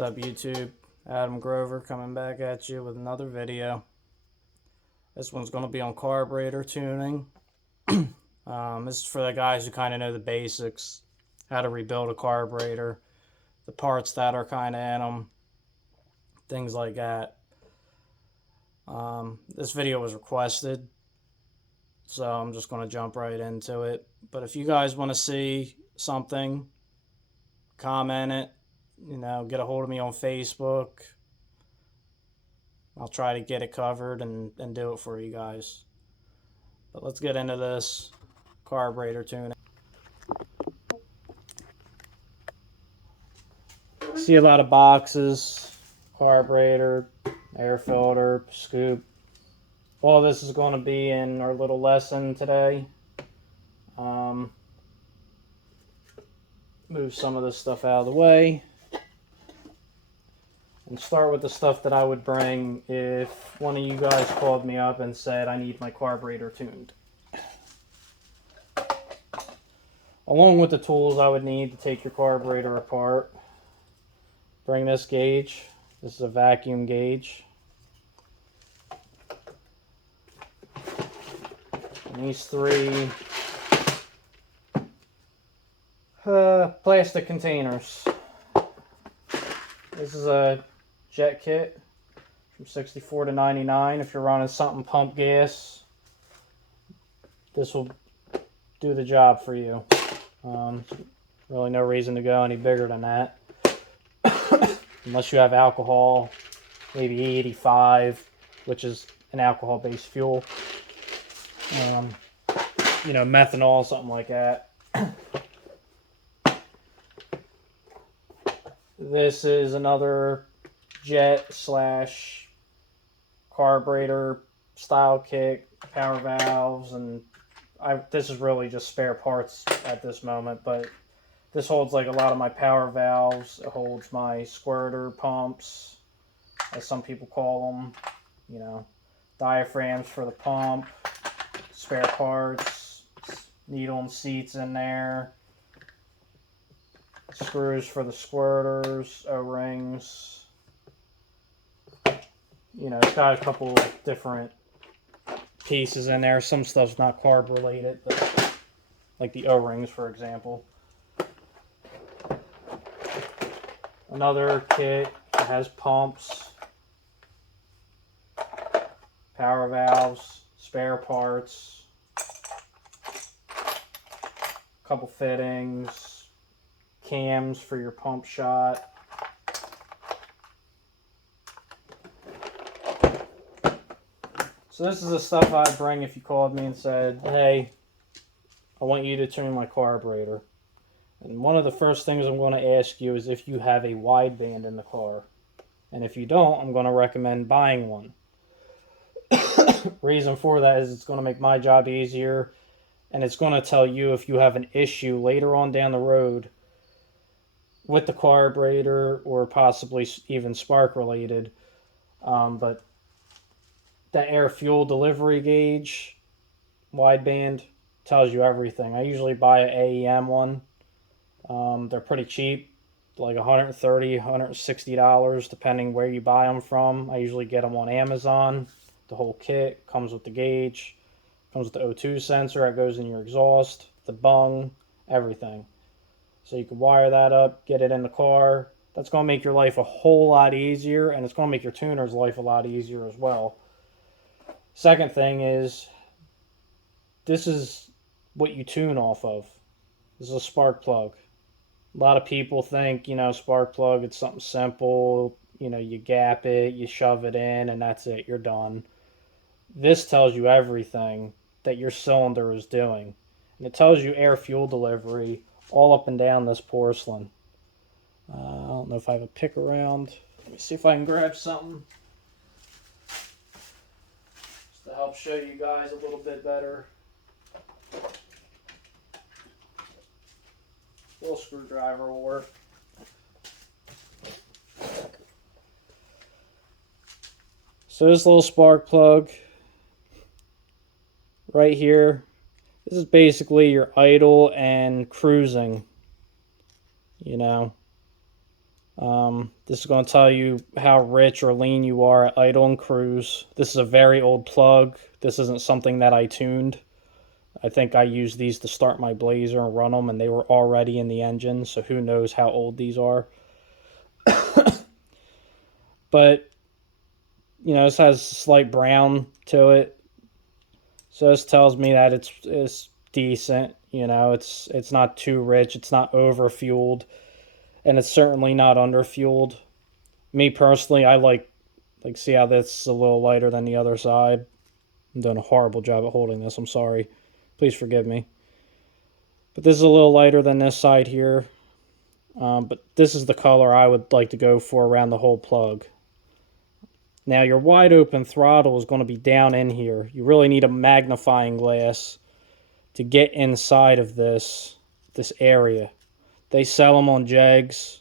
What's up, YouTube? Adam Grover coming back at you with another video. This one's going to be on carburetor tuning. This is for the guys who kind of know the basics, how to rebuild a carburetor, the parts that are kind of in them, things like that. This video was requested, so I'm just going to jump right into it. But if you guys want to see something, comment it. Get a hold of me on Facebook. I'll try to get it covered and do it for you guys. But let's get into this carburetor tuning. See a lot of boxes, carburetor, air filter, scoop. All this is going to be in our little lesson today. Move some of this stuff out of the way. And start with the stuff that I would bring if one of you guys called me up and said, I need my carburetor tuned. Along with the tools I would need to take your carburetor apart. Bring this gauge. This is a vacuum gauge. And these three plastic containers. This is a jet kit from 64 to 99. If you're running something pump gas, this will do the job for you. Really no reason to go any bigger than that. Unless you have alcohol, maybe E85, which is an alcohol-based fuel. Methanol, something like that. This is another jet / carburetor style kit, power valves, and this is really just spare parts at this moment, but this holds like a lot of my power valves. It holds my squirter pumps, as some people call them, diaphragms for the pump, spare parts, needle and seats in there, screws for the squirters, O-rings. It's got a couple different pieces in there. Some stuff's not carb related, but like the O-rings, for example. Another kit that has pumps, power valves, spare parts, a couple fittings, cams for your pump shot. So this is the stuff I'd bring if you called me and said, hey, I want you to tune my carburetor. And one of the first things I'm going to ask you is if you have a wideband in the car. And if you don't, I'm going to recommend buying one. Reason for that is it's going to make my job easier, and it's going to tell you if you have an issue later on down the road with the carburetor or possibly even spark related. But that air fuel delivery gauge wideband tells you everything. I usually buy an AEM one. They're pretty cheap, like $130, $160 depending where you buy them from. I usually get them on Amazon. The whole kit comes with the gauge, comes with the O2 sensor that goes in your exhaust, the bung, everything. So you can wire that up, get it in the car. That's going to make your life a whole lot easier, and it's going to make your tuner's life a lot easier as well. Second thing is, this is what you tune off of. This is a spark plug. A lot of people think, spark plug, it's something simple. You gap it, you shove it in, and that's it. You're done. This tells you everything that your cylinder is doing. And it tells you air fuel delivery all up and down this porcelain. I don't know if I have a pick around. Let me see if I can grab something just to help show you guys a little bit better. A little screwdriver will work. So this little spark plug right here, this is basically your idle and cruising. This is going to tell you how rich or lean you are at idle and cruise. This is a very old plug. This isn't something that I tuned. I think I used these to start my Blazer and run them, and they were already in the engine, so who knows how old these are. But, you know, this has a slight brown to it. So this tells me that it's decent. You know, it's not too rich. It's not over-fueled. And it's certainly not under-fueled. Me personally, I like see how this is a little lighter than the other side. I'm doing a horrible job at holding this. I'm sorry. Please forgive me. But this is a little lighter than this side here. But this is the color I would like to go for around the whole plug. Now your wide open throttle is going to be down in here. You really need a magnifying glass to get inside of this area. They sell them on jegs.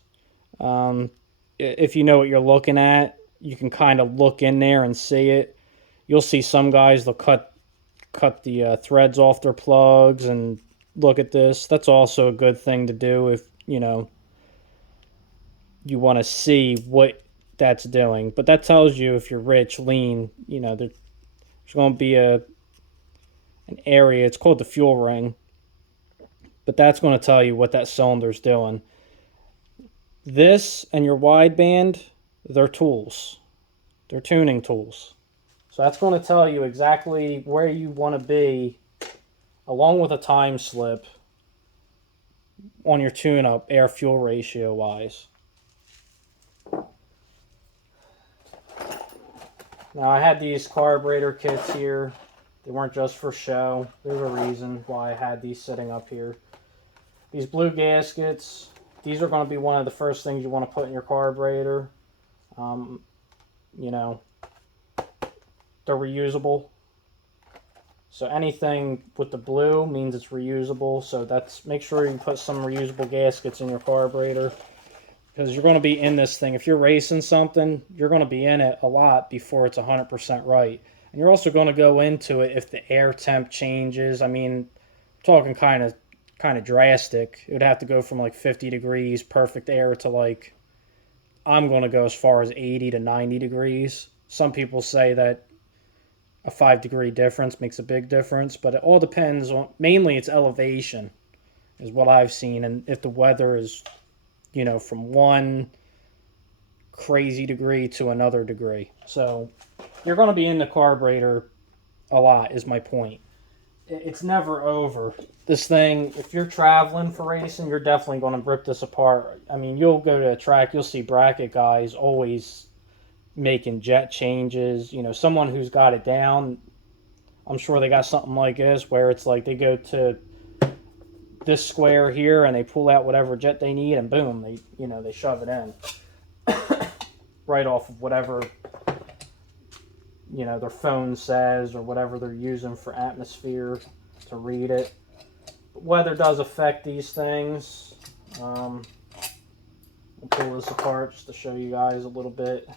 If you know what you're looking at, you can kind of look in there and see it. You'll see some guys, they'll cut the threads off their plugs and look at this. That's also a good thing to do if, you know, you want to see what that's doing. But that tells you if you're rich, lean, you know, there's going to be an area. It's called the fuel ring. But that's going to tell you what that cylinder's doing. This and your wideband, they're tools. They're tuning tools. So that's going to tell you exactly where you want to be, along with a time slip on your tune-up, air-fuel ratio wise. Now I had these carburetor kits here. They weren't just for show. There's a reason why I had these sitting up here. These blue gaskets, these are going to be one of the first things you want to put in your carburetor. You know, they're reusable. So anything with the blue means it's reusable. So that's, make sure you put some reusable gaskets in your carburetor, because you're going to be in this thing. If you're racing something, you're going to be in it a lot before it's 100% right. And you're also going to go into it if the air temp changes. I mean, talking kind of drastic. It would have to go from like 50 degrees perfect air to like, I'm going to go as far as 80 to 90 degrees. Some people say that a 5-degree difference makes a big difference, but it all depends on, mainly it's elevation is what I've seen, and if the weather is, you know, from one crazy degree to another degree. So you're going to be in the carburetor a lot is my point. It's never over. This thing, if you're traveling for racing, you're definitely going to rip this apart. I mean, you'll go to a track, you'll see bracket guys always making jet changes. You know, someone who's got it down, I'm sure they got something like this where it's like they go to this square here and they pull out whatever jet they need and boom, they shove it in right off of whatever, you know, their phone says or whatever they're using for atmosphere to read it. But weather does affect these things. We'll pull this apart just to show you guys a little bit.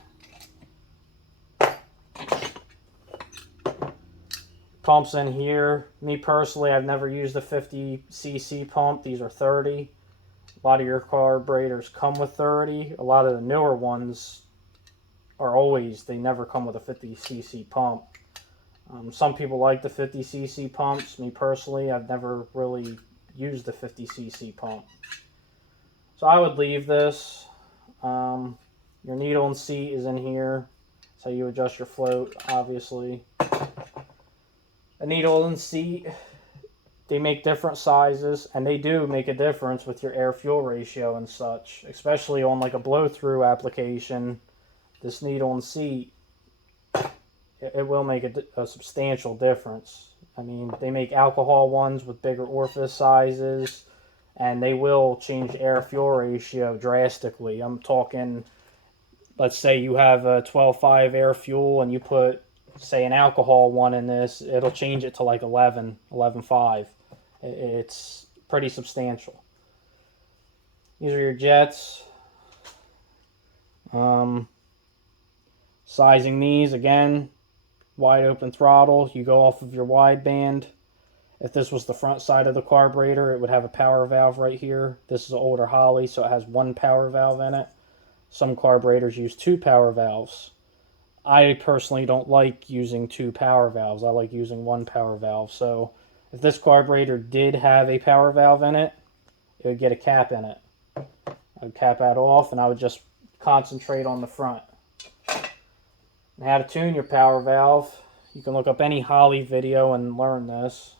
Pumps in here. Me personally, I've never used a 50cc pump. These are 30. A lot of your carburetors come with 30. A lot of the newer ones are always, they never come with a 50cc pump. Some people like the 50cc pumps. Me personally, I've never really used the 50cc pump. So I would leave this. Your needle and seat is in here. That's how you adjust your float, obviously. A needle and seat, they make different sizes, and they do make a difference with your air-fuel ratio and such, especially on like a blow-through application. This needle and seat, it will make a substantial difference. I mean, they make alcohol ones with bigger orifice sizes, and they will change the air-fuel ratio drastically. I'm talking, let's say you have a 12.5 air-fuel and you put, say, an alcohol one in this, it'll change it to like 11.5. It's pretty substantial. These are your jets. Sizing these, again, wide open throttle. You go off of your wideband. If this was the front side of the carburetor, it would have a power valve right here. This is an older Holly, so it has one power valve in it. Some carburetors use 2 power valves. I personally don't like using 2 power valves. I like using 1 power valve. So if this carburetor did have a power valve in it, it would get a cap in it. I would cap that off and I would just concentrate on the front. And how to tune your power valve, you can look up any Holley video and learn this.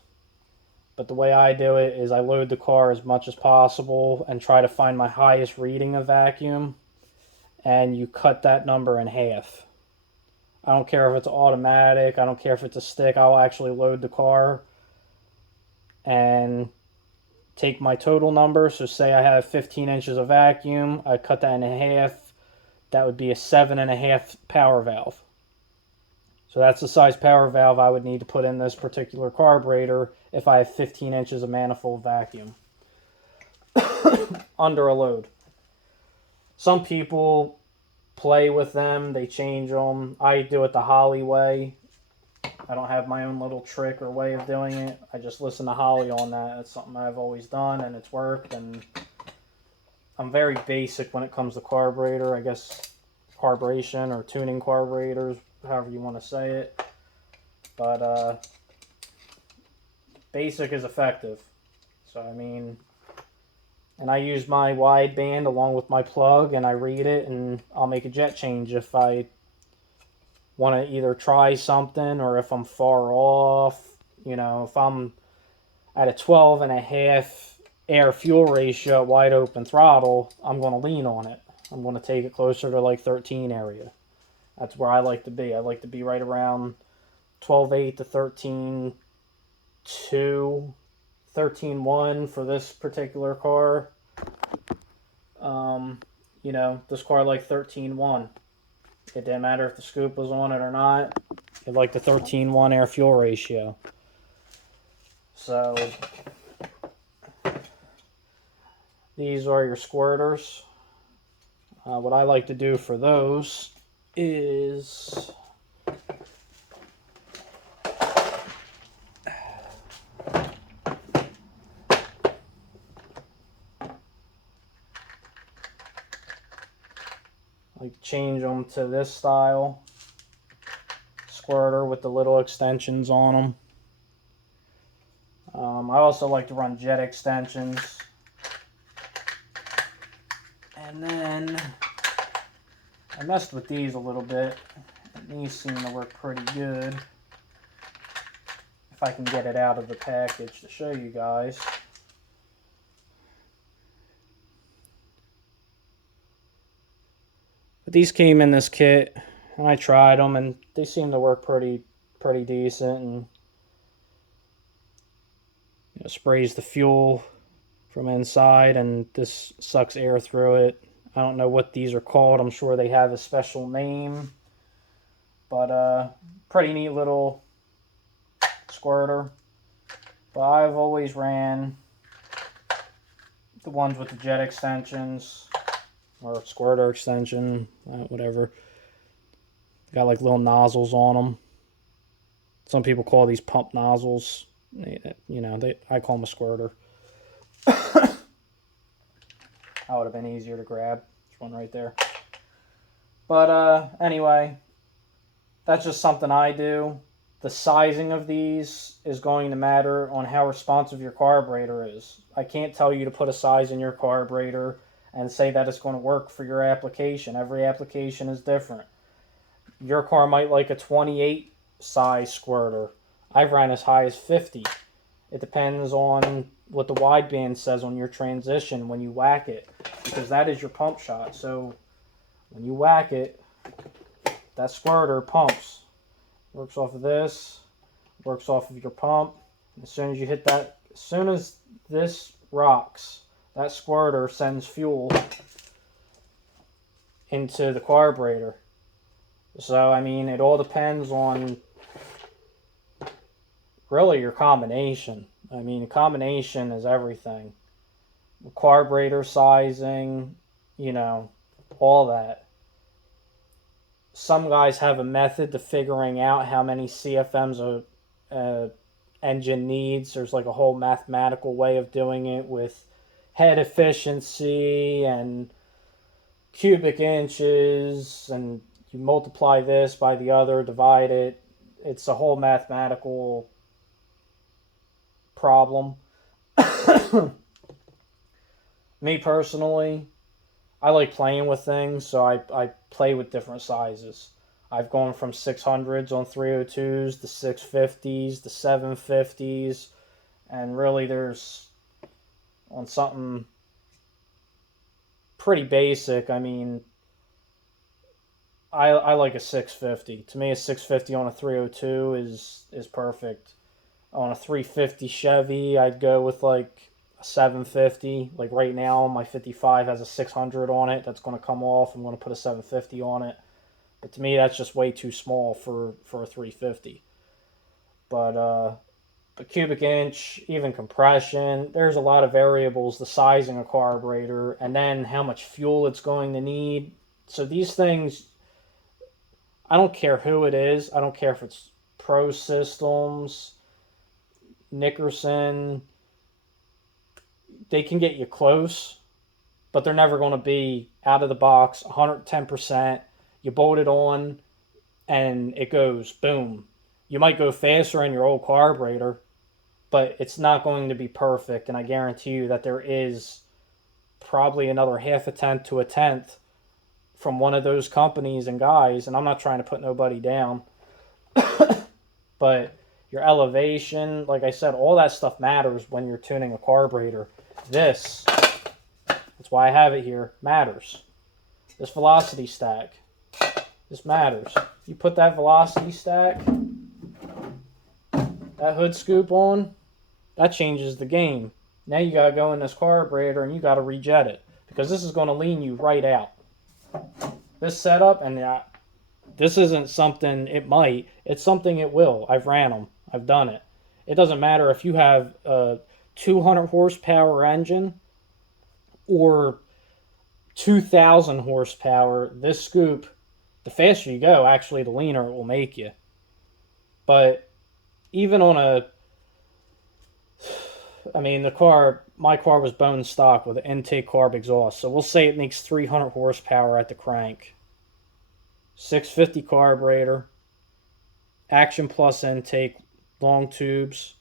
But the way I do it is I load the car as much as possible and try to find my highest reading of vacuum, and you cut that number in half. I don't care if it's automatic, I don't care if it's a stick, I'll actually load the car and take my total number. So say I have 15 inches of vacuum, I cut that in half, that would be a 7.5 power valve. So that's the size power valve I would need to put in this particular carburetor if I have 15 inches of manifold vacuum under a load. Some people play with them, they change them. I do it the Holley way. I don't have my own little trick or way of doing it. I just listen to Holley on that. It's something I've always done and it's worked. And I'm very basic when it comes to carburetor. I guess carburation or tuning carburetors, however you want to say it. But basic is effective. So I mean, and I use my wideband along with my plug and I read it and I'll make a jet change if I want to either try something or if I'm far off. You know, if I'm at a 12.5 air fuel ratio at wide open throttle, I'm going to lean on it. I'm going to take it closer to like 13 area. That's where I like to be. I like to be right around 12.8 to 13.2, 13.1 for this particular car. You know, this car like 13.1. It didn't matter if the scoop was on it or not. It liked the 13.1 air fuel ratio. So these are your squirters. What I like to do for those is like change them to this style squirter with the little extensions on them. I also like to run jet extensions. And then I messed with these a little bit. These seem to work pretty good. If I can get it out of the package to show you guys. But these came in this kit, and I tried them, and they seem to work pretty decent. And you know, sprays the fuel from inside, and this sucks air through it. I don't know what these are called. I'm sure they have a special name, but pretty neat little squirter. But I've always ran the ones with the jet extensions or squirter extension, whatever. Got like little nozzles on them. Some people call these pump nozzles. You know, I call them a squirter. That would have been easier to grab. There's one right there. But anyway, that's just something I do. The sizing of these is going to matter on how responsive your carburetor is. I can't tell you to put a size in your carburetor and say that it's going to work for your application. Every application is different. Your car might like a 28 size squirter. I've ran as high as 50. It depends on what the wideband says on your transition when you whack it, because that is your pump shot. So when you whack it, that squirter pumps. Works off of this, works off of your pump. As soon as you hit that, as soon as this rocks, that squirter sends fuel into the carburetor. So, I mean, it all depends on really your combination. I mean, the combination is everything. The carburetor sizing, you know, all that. Some guys have a method to figuring out how many CFMs a engine needs. There's like a whole mathematical way of doing it with head efficiency and cubic inches, and you multiply this by the other, divide it. It's a whole mathematical problem. Me personally, I like playing with things, so I play with different sizes. I've gone from 600s on 302s, the 650s, the 750s, and really there's on something pretty basic. I mean, I like a 650. To me, a 650 on a 302 is perfect. On a 350 Chevy, I'd go with like a 750. Like right now, my 55 has a 600 on it. That's going to come off. I'm going to put a 750 on it. But to me, that's just way too small for a 350. But cubic inch, even compression, there's a lot of variables, the sizing of carburetor, and then how much fuel it's going to need. So these things, I don't care who it is. I don't care if it's Pro Systems, Nickerson. They can get you close, but they're never going to be out of the box 110%. You bolt it on, and it goes boom. You might go faster in your old carburetor, but it's not going to be perfect. And I guarantee you that there is probably another half a tenth to a tenth from one of those companies and guys. And I'm not trying to put nobody down, but your elevation, like I said, all that stuff matters when you're tuning a carburetor. This, that's why I have it here, matters. This velocity stack, this matters. You put that velocity stack, that hood scoop on, that changes the game. Now you got to go in this carburetor and you got to rejet it, because this is going to lean you right out. This setup, and this isn't something it might, it's something it will. I've ran them. I've done it. It doesn't matter if you have a 200 horsepower engine or 2,000 horsepower. This scoop, the faster you go, actually, the leaner it will make you. But even on my car was bone stock with an intake carb exhaust. So we'll say it makes 300 horsepower at the crank. 650 carburetor, Action Plus intake, long tubes,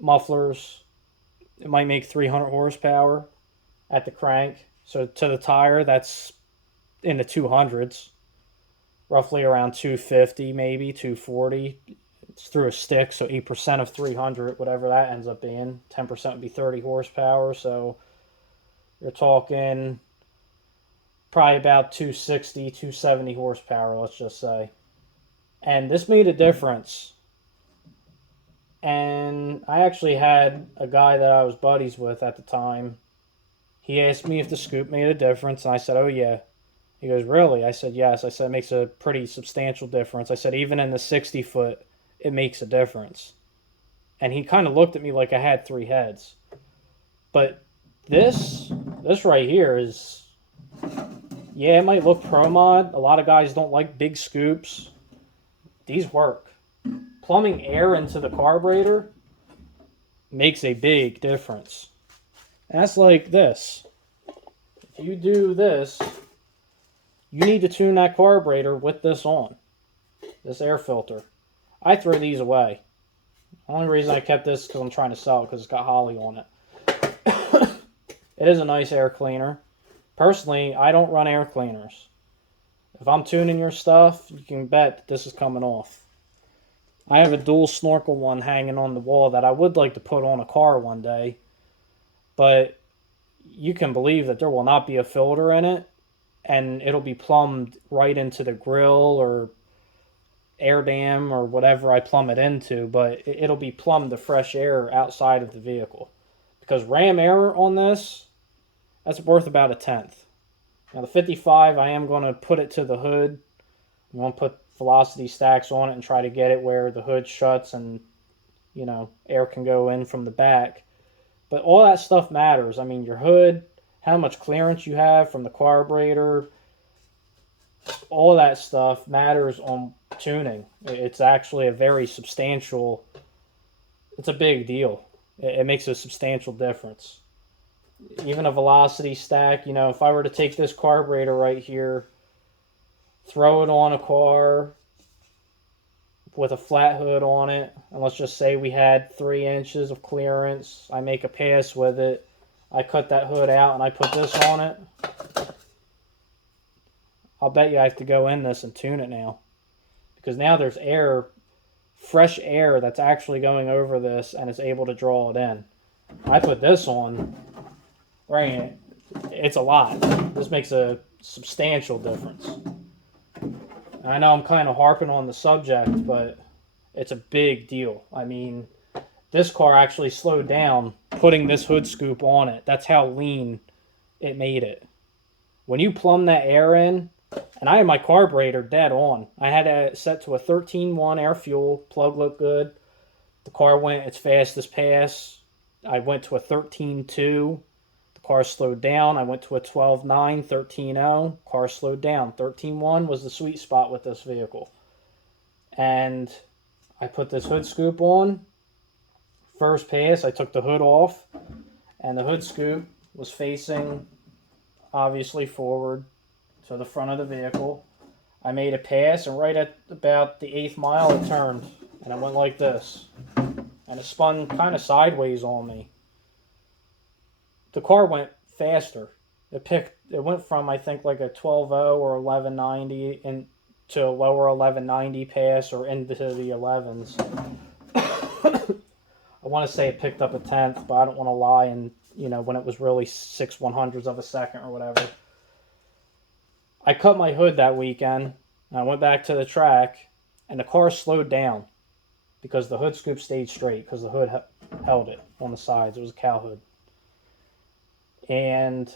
mufflers. It might make 300 horsepower at the crank. So to the tire, that's in the 200s, roughly around 250, maybe 240. It's through a stick, so 8% of 300, whatever that ends up being. 10% would be 30 horsepower, so you're talking probably about 260, 270 horsepower, let's just say. And this made a difference. And I actually had a guy that I was buddies with at the time. He asked me if the scoop made a difference, and I said, oh yeah. He goes, really? I said, yes. I said, it makes a pretty substantial difference. I said, even in the 60-foot, it makes a difference. And he kind of looked at me like I had three heads. But this right here is, yeah, it might look pro mod. A lot of guys don't like big scoops. These work. Plumbing air into the carburetor makes a big difference. And that's like this. If you do this, you need to tune that carburetor with this on. This air filter. I throw these away. The only reason I kept this is because I'm trying to sell it, because it's got Holly on it. It is a nice air cleaner. Personally, I don't run air cleaners. If I'm tuning your stuff, you can bet that this is coming off. I have a dual snorkel one hanging on the wall that I would like to put on a car one day, but you can believe that there will not be a filter in it, and it'll be plumbed right into the grill or air dam or whatever I plumb it into, but it'll be plumbed to fresh air outside of the vehicle. Because ram air on this, that's worth about a tenth. Now the 55, I am going to put it to the hood. I'm going to put velocity stacks on it and try to get it where the hood shuts and, air can go in from the back. But all that stuff matters. I mean, your hood, how much clearance you have from the carburetor, all of that stuff matters on tuning. It's actually a very substantial, it's a big deal. It makes a substantial difference. even a velocity stack. You know, if I were to take this carburetor right here, throw it on a car with a flat hood on it, and let's just say we had 3 inches of clearance, I make a pass with it, I cut that hood out and I put this on it, I'll bet you I have to go in this and tune it now. Because now there's air, fresh air that's actually going over this and it's able to draw it in. I put this on, right, it's a lot. This makes a substantial difference. I know I'm kind of harping on the subject, but it's a big deal. I mean, this car actually slowed down putting this hood scoop on it. That's how lean it made it. When you plumb that air in, and I had my carburetor dead on. I had it set to a 13.1 air fuel. Plug looked good. The car went its fastest pass. I went to a 13.2. Car slowed down. I went to a 12.9, 13.0. Car slowed down. 13.1 was the sweet spot with this vehicle. And I put this hood scoop on. First pass, I took the hood off. And the hood scoop was facing, obviously, forward to the front of the vehicle. I made a pass, and right at about the 8th mile, it turned. And it went like this. And it spun kind of sideways on me. The car went faster. It went from, I think, like a 12.0 or 11.90 into a lower 11.90 pass or into the 11s. I want to say it picked up a tenth, but I don't want to lie. And when it was really 6/100ths of a second or whatever. I cut my hood that weekend. And I went back to the track, and the car slowed down because the hood scoop stayed straight because the hood held it on the sides. It was a cow hood. And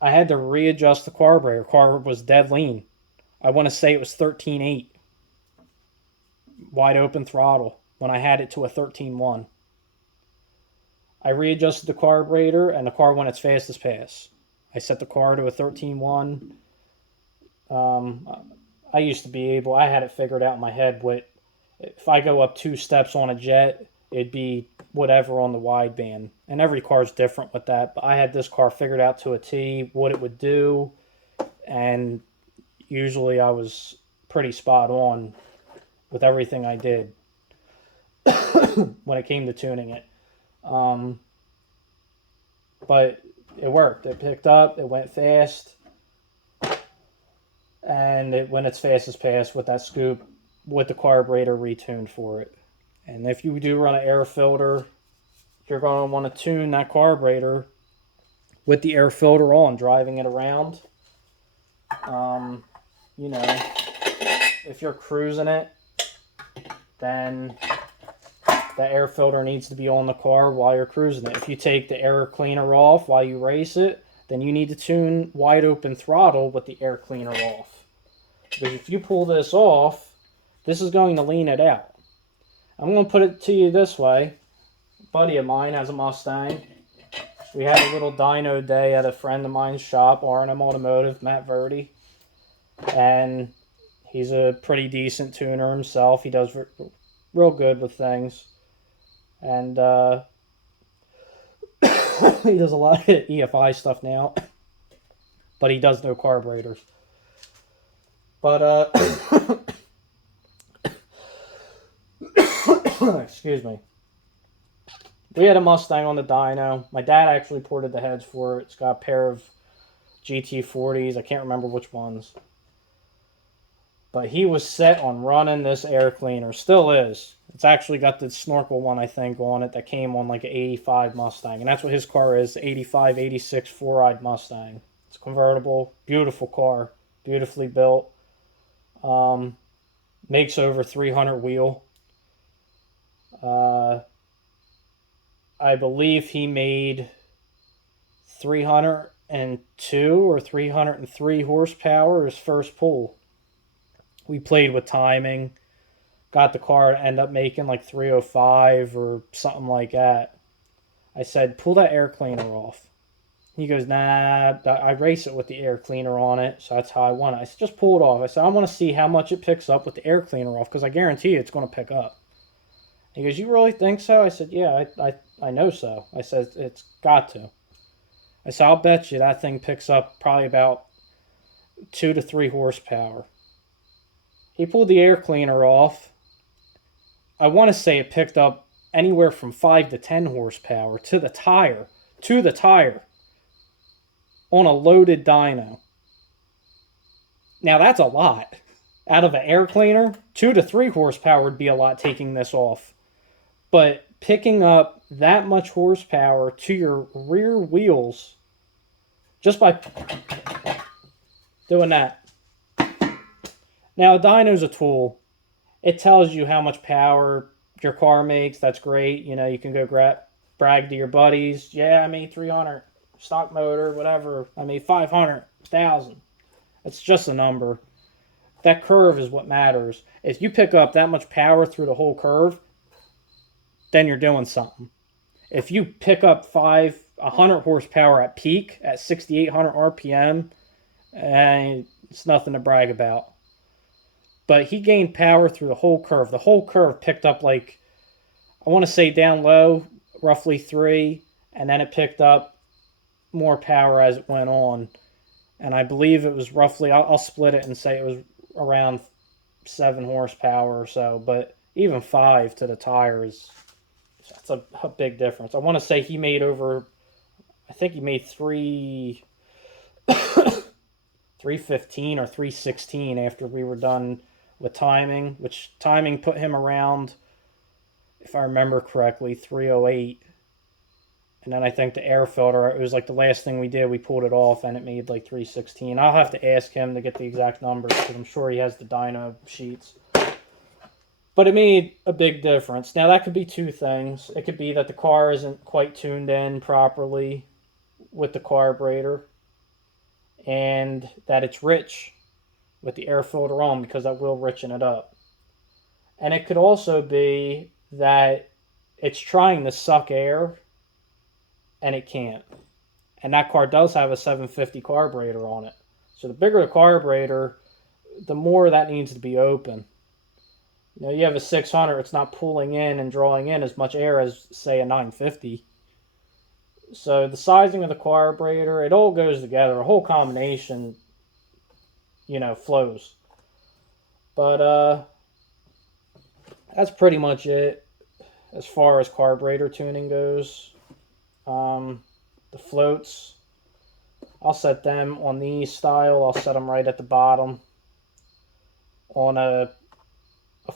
I had to readjust the carburetor. Car was dead lean. I want to say it was 13.8. Wide open throttle when I had it to a 13.1. I readjusted the carburetor and the car went its fastest pass. I set the car to a 13.1. I used to be able, I had it figured out in my head. If I go up 2 steps on a jet, it'd be whatever on the wideband. And every car is different with that. But I had this car figured out to a T, what it would do. And usually I was pretty spot on with everything I did when it came to tuning it. But it worked. It picked up. It went fast. And it went its fastest pass with that scoop with the carburetor retuned for it. And if you do run an air filter, you're going to want to tune that carburetor with the air filter on, driving it around. If you're cruising it, then the air filter needs to be on the car while you're cruising it. If you take the air cleaner off while you race it, then you need to tune wide open throttle with the air cleaner off. Because if you pull this off, this is going to lean it out. I'm going to put it to you this way. A buddy of mine has a Mustang. We had a little dyno day at a friend of mine's shop, R&M Automotive, Matt Verdi. And he's a pretty decent tuner himself. He does real good with things. And he does a lot of EFI stuff now. But he does no carburetors. But, excuse me. We had a Mustang on the dyno. My dad actually ported the heads for it. It's got a pair of GT40s. I can't remember which ones. But he was set on running this air cleaner. Still is. It's actually got the snorkel one, I think, on it that came on like an 85 Mustang. And that's what his car is, 85, 86 four-eyed Mustang. It's a convertible. Beautiful car. Beautifully built. Makes over 300 wheel. I believe he made 302 or 303 horsepower his first pull. We played with timing. Got the car to end up making like 305 or something like that. I said, pull that air cleaner off. He goes, nah, I race it with the air cleaner on it, so that's how I want it. I said, just pull it off. I said, I want to see how much it picks up with the air cleaner off, because I guarantee you it's going to pick up. He goes, you really think so? I said, yeah, I know so. I said, it's got to. So I'll bet you that thing picks up probably about 2 to 3 horsepower. He pulled the air cleaner off. I want to say it picked up anywhere from 5 to 10 horsepower to the tire, on a loaded dyno. Now that's a lot. Out of an air cleaner, 2 to 3 horsepower would be a lot taking this off. But picking up that much horsepower to your rear wheels just by doing that. Now, a dyno's a tool. It tells you how much power your car makes. That's great. You know, you can go brag to your buddies. Yeah, I made 300, stock motor, whatever. I made 500, 1,000. It's just a number. That curve is what matters. If you pick up that much power through the whole curve, then you're doing something. If you pick up 100 horsepower at peak at 6,800 RPM, it's nothing to brag about. But he gained power through the whole curve. The whole curve picked up, like, I want to say down low, roughly 3, and then it picked up more power as it went on. And I believe it was roughly, I'll split it and say it was around 7 horsepower or so. But even 5 to the tires, that's a big difference. I want to say he made over, I think he made 315 or 316 after we were done with timing, which timing put him around, if I remember correctly, 308. And then I think the air filter, it was like the last thing we did, we pulled it off and it made like 316. I'll have to ask him to get the exact numbers because I'm sure he has the dyno sheets. But it made a big difference. Now that could be two things. It could be that the car isn't quite tuned in properly with the carburetor and that it's rich with the air filter on, because that will richen it up. And it could also be that it's trying to suck air and it can't. And that car does have a 750 carburetor on it. So the bigger the carburetor, the more that needs to be open. You know, you have a 600, it's not pulling in and drawing in as much air as, say, a 950. So the sizing of the carburetor, it all goes together. A whole combination, you know, flows. But that's pretty much it as far as carburetor tuning goes. The floats, I'll set them on these style. I'll set them right at the bottom. On a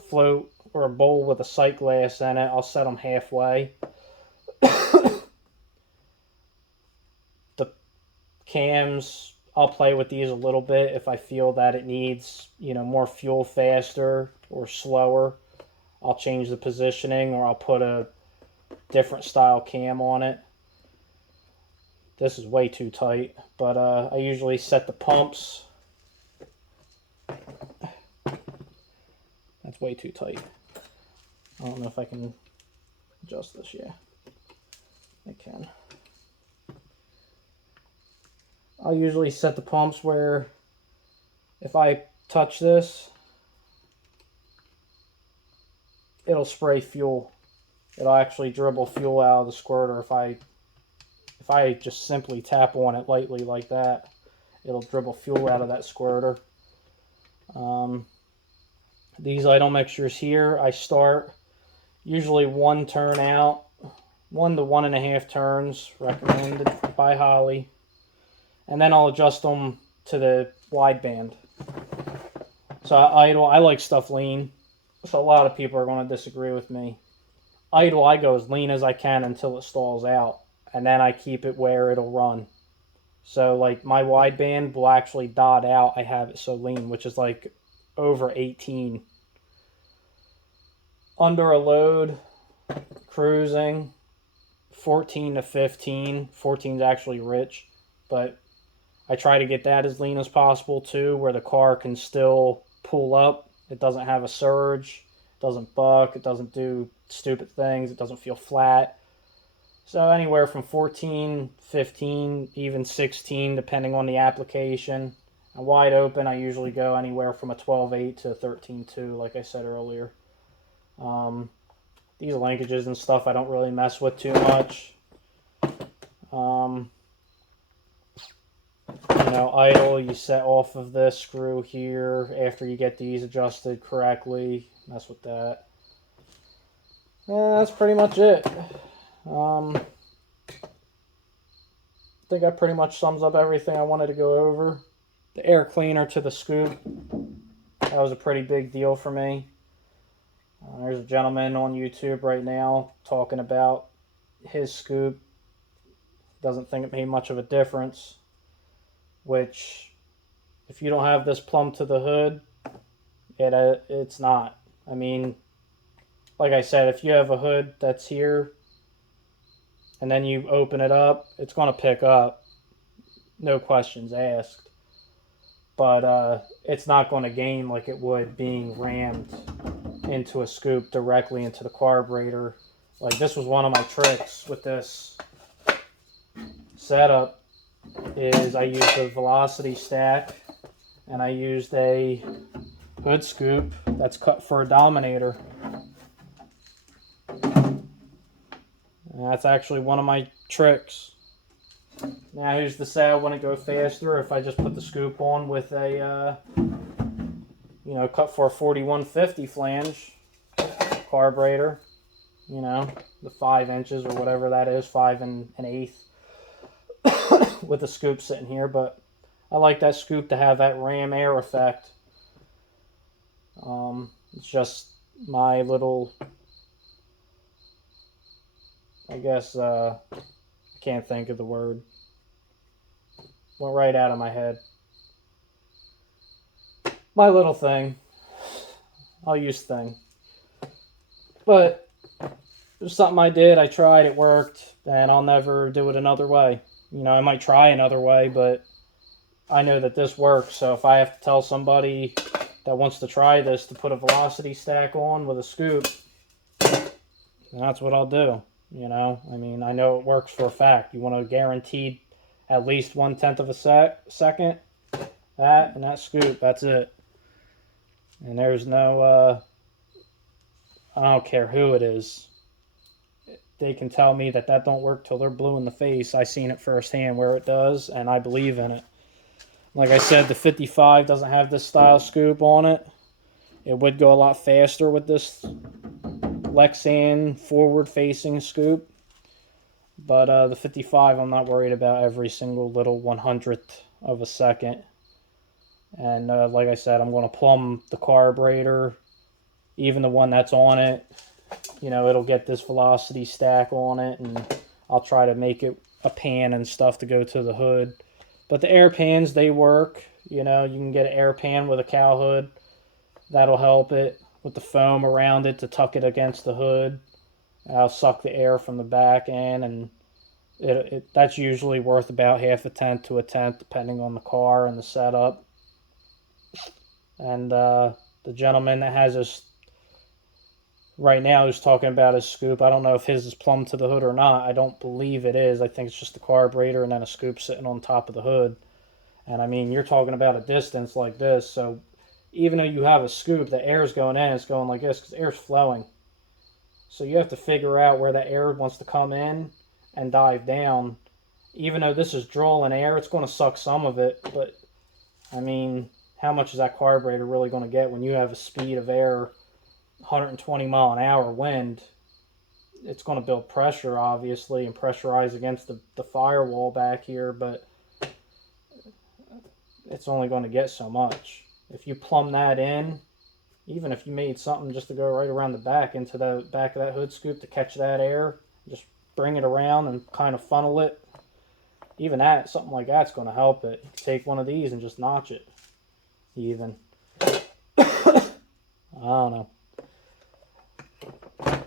float or a bowl with a sight glass in it, I'll set them halfway. The cams, I'll play with these a little bit if I feel that it needs, you know, more fuel faster or slower. I'll change the positioning, or I'll put a different style cam on it. This is way too tight, but I usually set the pumps. That's way too tight. I don't know if I can adjust this. Yeah, I can. I'll usually set the pumps where if I touch this, it'll spray fuel. It'll actually dribble fuel out of the squirter. If I just simply tap on it lightly like that, it'll dribble fuel out of that squirter. These idle mixtures here, I start usually 1 turn out, 1 to 1.5 turns, recommended by Holly. And then I'll adjust them to the wideband. So I like stuff lean. So a lot of people are going to disagree with me. Idle, I go as lean as I can until it stalls out. And then I keep it where it'll run. So like my wideband will actually dot out. I have it so lean, which is like over 18. Under a load, cruising, 14 to 15. 14 is actually rich, but I try to get that as lean as possible too, where the car can still pull up. It doesn't have a surge, it doesn't buck, it doesn't do stupid things, it doesn't feel flat. So anywhere from 14, 15, even 16, depending on the application. And wide open, I usually go anywhere from a 12.8 to a 13.2, like I said earlier. These linkages and stuff I don't really mess with too much. idle, you set off of this screw here after you get these adjusted correctly. Mess with that. That's pretty much it. I think that pretty much sums up everything I wanted to go over. The air cleaner to the scoop, that was a pretty big deal for me. There's a gentleman on YouTube right now talking about his scoop. Doesn't think it made much of a difference, which if you don't have this plumb to the hood, it's not. I mean, like I said, if you have a hood that's here and then you open it up, it's going to pick up, no questions asked. But it's not going to gain like it would being rammed into a scoop directly into the carburetor. Like, this was one of my tricks with this setup, is I used a velocity stack and I used a hood scoop that's cut for a dominator. And that's actually one of my tricks. Now here's the say I want to go faster if I just put the scoop on with a cut for a 4150 flange carburetor, the 5 inches or whatever that is, 5 and an eighth, with the scoop sitting here. But I like that scoop to have that ram air effect. It's just my little, I guess, I can't think of the word. Went right out of my head. My little thing. I'll use thing. But it was something I did. I tried. It worked. And I'll never do it another way. I might try another way, but I know that this works. So if I have to tell somebody that wants to try this to put a velocity stack on with a scoop, then that's what I'll do. I mean, I know it works for a fact. You want to guarantee at least 1/10 of a second, that and that scoop, that's it. And there's no, I don't care who it is. They can tell me that don't work till they're blue in the face. I seen it firsthand where it does, and I believe in it. Like I said, the 55 doesn't have this style scoop on it. It would go a lot faster with this Lexan forward-facing scoop. But the 55, I'm not worried about every single little 100th of a second. And like I said, I'm going to plumb the carburetor, even the one that's on it. It'll get this velocity stack on it, and I'll try to make it a pan and stuff to go to the hood. But the air pans, they work. You can get an air pan with a cow hood. That'll help it with the foam around it to tuck it against the hood. I'll suck the air from the back end, and that's usually worth about 1/2 to 1/10, depending on the car and the setup. And the gentleman that has his right now who's talking about his scoop, I don't know if his is plumb to the hood or not. I don't believe it is. I think it's just the carburetor and then a scoop sitting on top of the hood. And I mean, you're talking about a distance like this, so even though you have a scoop, the air's going in, it's going like this because air's flowing. So you have to figure out where the air wants to come in and dive down. Even though this is drawing air, it's going to suck some of it. But, I mean, how much is that carburetor really going to get when you have a speed of air, 120 mile an hour wind? It's going to build pressure, obviously, and pressurize against the firewall back here, but it's only going to get so much. If you plumb that in, even if you made something just to go right around the back into the back of that hood scoop to catch that air, just bring it around and kind of funnel it. Even that, something like that's going to help it. You can take one of these and just notch it. Even. I don't know.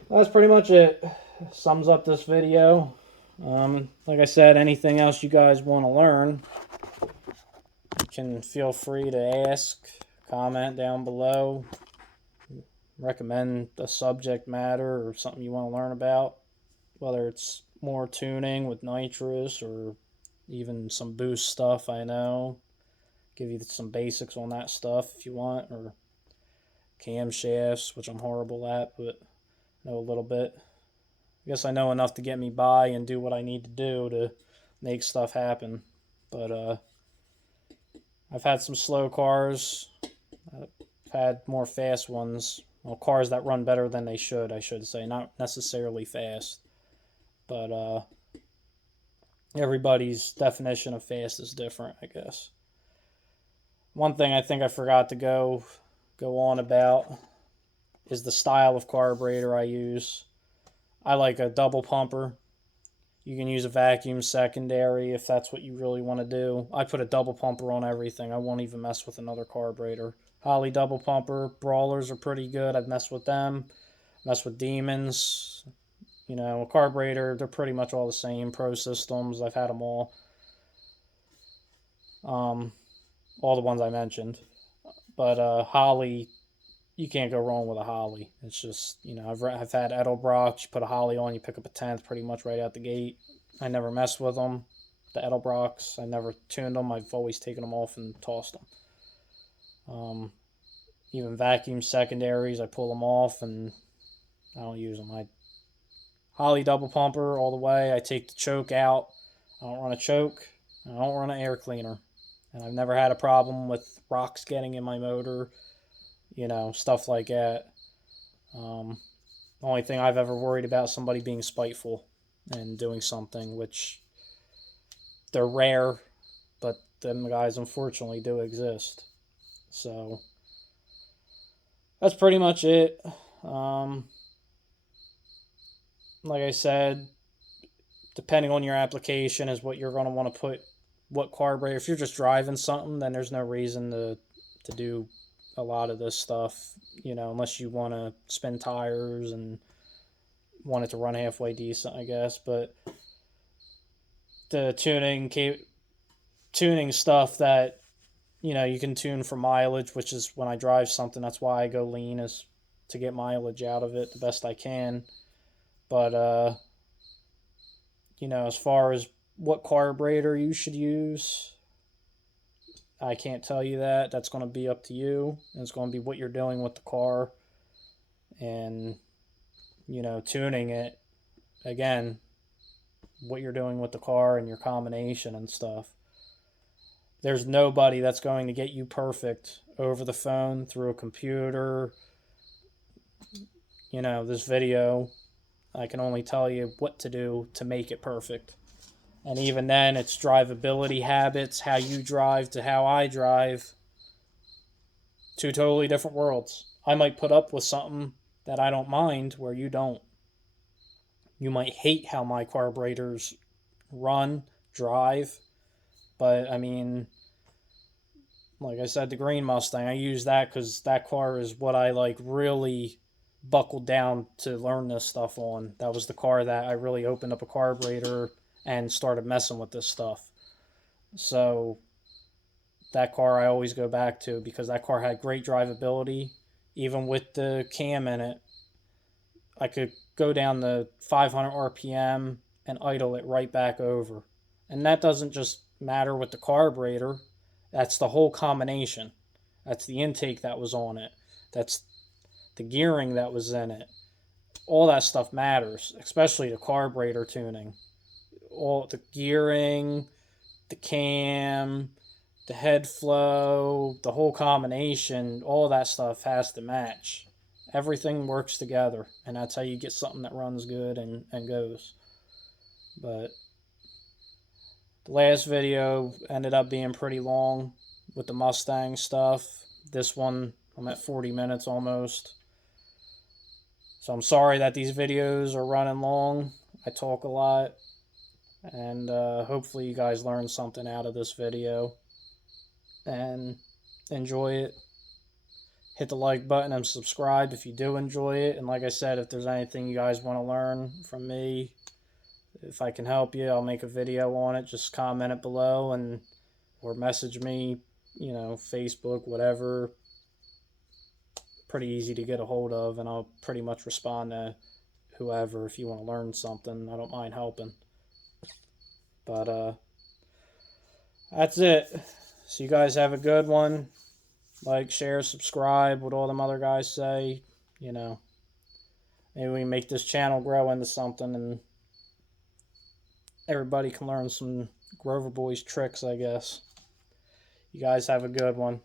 That's pretty much it. Sums up this video. Like I said, anything else you guys want to learn, you can feel free to ask, comment down below, recommend a subject matter or something you want to learn about, whether it's more tuning with nitrous or even some boost stuff. I know, give you some basics on that stuff if you want, or camshafts, which I'm horrible at, but know a little bit. I guess I know enough to get me by and do what I need to do to make stuff happen. But I've had some slow cars. I've had more fast ones. Well, cars that run better than they should, I should say. Not necessarily fast. But everybody's definition of fast is different, I guess. One thing I think I forgot to go on about is the style of carburetor I use. I like a double pumper. You can use a vacuum secondary if that's what you really want to do. I put a double pumper on everything. I won't even mess with another carburetor. Holley double pumper. Brawlers are pretty good. I've messed with them. Messed with Demons. You know, a carburetor, they're pretty much all the same. Pro Systems, I've had them all. All the ones I mentioned. But Holley, you can't go wrong with a Holley. It's just, you know, I've had Edelbrocks. You put a Holley on, you pick up a 10th pretty much right out the gate. I never messed with them. The Edelbrocks, I never tuned them. I've always taken them off and tossed them. Even vacuum secondaries, I pull them off and I don't use them. I Holley double pumper all the way. I take the choke out. I don't run a choke. I don't run an air cleaner. And I've never had a problem with rocks getting in my motor, you know, stuff like that. The only thing I've ever worried about is somebody being spiteful and doing something, which they're rare, but them guys unfortunately do exist. So that's pretty much it. Like I said, depending on your application is what you're going to want to put, what carburetor. If you're just driving something, then there's no reason to do a lot of this stuff, you know, unless you want to spin tires and want it to run halfway decent, I guess. But the tuning stuff that, you know, you can tune for mileage, which is when I drive something, that's why I go lean, is to get mileage out of it the best I can. But you know, as far as what carburetor you should use, I can't tell you that. That's going to be up to you. And it's going to be what you're doing with the car. And, you know, tuning it, again, what you're doing with the car and your combination and stuff. There's nobody that's going to get you perfect over the phone, through a computer. You know, this video, I can only tell you what to do to make it perfect. And even then, it's drivability habits, how you drive to how I drive. Two totally different worlds. I might put up with something that I don't mind where you don't. You might hate how my carburetors run, drive. But, I mean, like I said, the green Mustang, I use that because that car is what I, like, really buckled down to learn this stuff on. That was the car that I really opened up a carburetor and started messing with this stuff. So that car I always go back to because that car had great drivability. Even with the cam in it, I could go down the 500 RPM and idle it right back over. And that doesn't just matter with the carburetor. That's the whole combination. That's the intake that was on it. That's the gearing that was in it. All that stuff matters, especially the carburetor tuning. All the gearing, the cam, the head flow, the whole combination, all that stuff has to match. Everything works together, and that's how you get something that runs good and goes. But the last video ended up being pretty long with the Mustang stuff. This one, I'm at 40 minutes almost. So I'm sorry that these videos are running long. I talk a lot. And hopefully you guys learned something out of this video. And enjoy it. Hit the like button and subscribe if you do enjoy it. And like I said, if there's anything you guys want to learn from me, if I can help you, I'll make a video on it. Just comment it below and or message me, you know, Facebook, whatever. Pretty easy to get a hold of, and I'll pretty much respond to whoever. If you want to learn something, I don't mind helping. But that's it. So you guys have a good one. Like, share, subscribe, what all them other guys say. You know, maybe we can make this channel grow into something and everybody can learn some Grover Boys tricks, I guess. You guys have a good one.